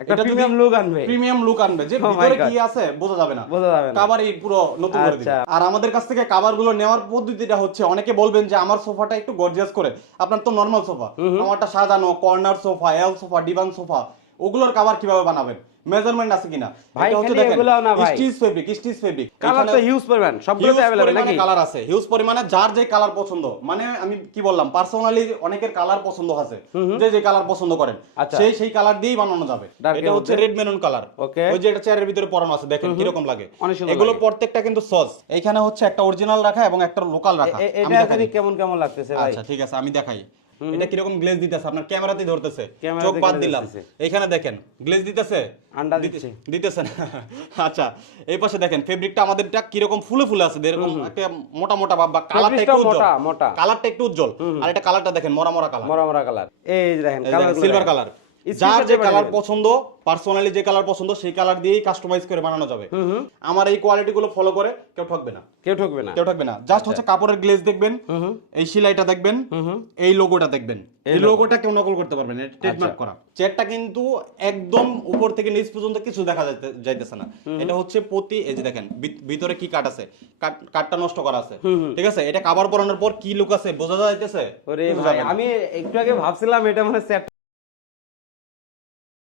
একটা premium look আনবে, premium look আনবে, যে ভিতরে কি আছে বোঝা যাবে না, কভারই পুরো নতুন করে দিবে। আর আমাদের কাছ থেকে কভার গুলো নেওয়ার পদ্ধতিটা হচ্ছে, অনেকে বলবেন যে আমার সোফাটা একটু গর্জিয়াস করে, আপনার তো নরমাল সোফা, আমারটা সাজানো কর্নার সোফা, এল সোফা, ডিভান সোফা, ওগুলোর কভার কিভাবে বানাবেন, মেজারমেন্ট আছে কিনা, ভাই খালি এগুলাও না ভাই, স্টিচ ফেব্রিক কালার তো হিউজ পরিমাণ, সবগুলোতে अवेलेबल নাকি? কালার আছে হিউজ পরিমাণে, যার যে কালার পছন্দ, মানে আমি কি বললাম, পার্সোনালি অনেকের কালার পছন্দ আছে, যে কালার পছন্দ করেন সেই কালার দিয়েই বানানো যাবে। এটা হচ্ছে রেড মেরুন কালার, ওই যে এটা চেয়ারের ভিতরে পরানো আছে, দেখেন কি রকম লাগে, এগুলো প্রত্যেকটা কিন্তু সস। এইখানে হচ্ছে একটা অরিজিনাল রাখা এবং একটা লোকাল রাখা। এটা দেখি কেমন কেমন লাগতেছে ভাই। আচ্ছা ঠিক আছে, আমি দেখাই এটা কিরকম গ্লেজ দিতেছে, আপনার ক্যামেরাতেই ধরতেছে, চোখ বাদ দিলাম, এখানে দেখেন গ্লেজ দিতেছে, আন্ডা দিতেছে না। আচ্ছা এই পাশে দেখেন ফেব্রিকটা আমাদেরটা কিরকম ফুলে ফুলে আছে, এরকম একটা মোটা মোটা বা কালারটা একটু উজ্জ্বল, কালারটা একটু উজ্জ্বল, আর এটা কালারটা দেখেন মরা মরা কালার, এই যে দেখেন কালারগুলো সিলভার কালার, যার যে কালার পছন্দ, পার্সোনালি যে কালার পছন্দ সেই কালার দিয়েই কাস্টমাইজ করে বানানো যাবে। আমার এই কোয়ালিটি গুলো ফলো করে কেউ ঠকবে না, কেউ ঠকবে না। জাস্ট হচ্ছে কাপড়ের গ্লেজ দেখবেন, এই সেলাইটা দেখবেন, এই লোগোটা দেখবেন, এই লোগোটা কেউ নকল করতে পারবে না, এটা ট্রেডমার্ক করা। চেয়ারটা কিন্তু একদম উপর থেকে নিচ পর্যন্ত কিছু দেখা যাইতেছে না, এটা হচ্ছে প্রতি, এই যে দেখেন ভিতরে কি কাট আছে, কাটটা নষ্ট করা আছে, ঠিক আছে, এটা কভার পরানোর পর কি লুক আছে বোঝা যাইতেছে। ওরে ভাই আমি একটু আগে ভাবছিলাম এটা মানে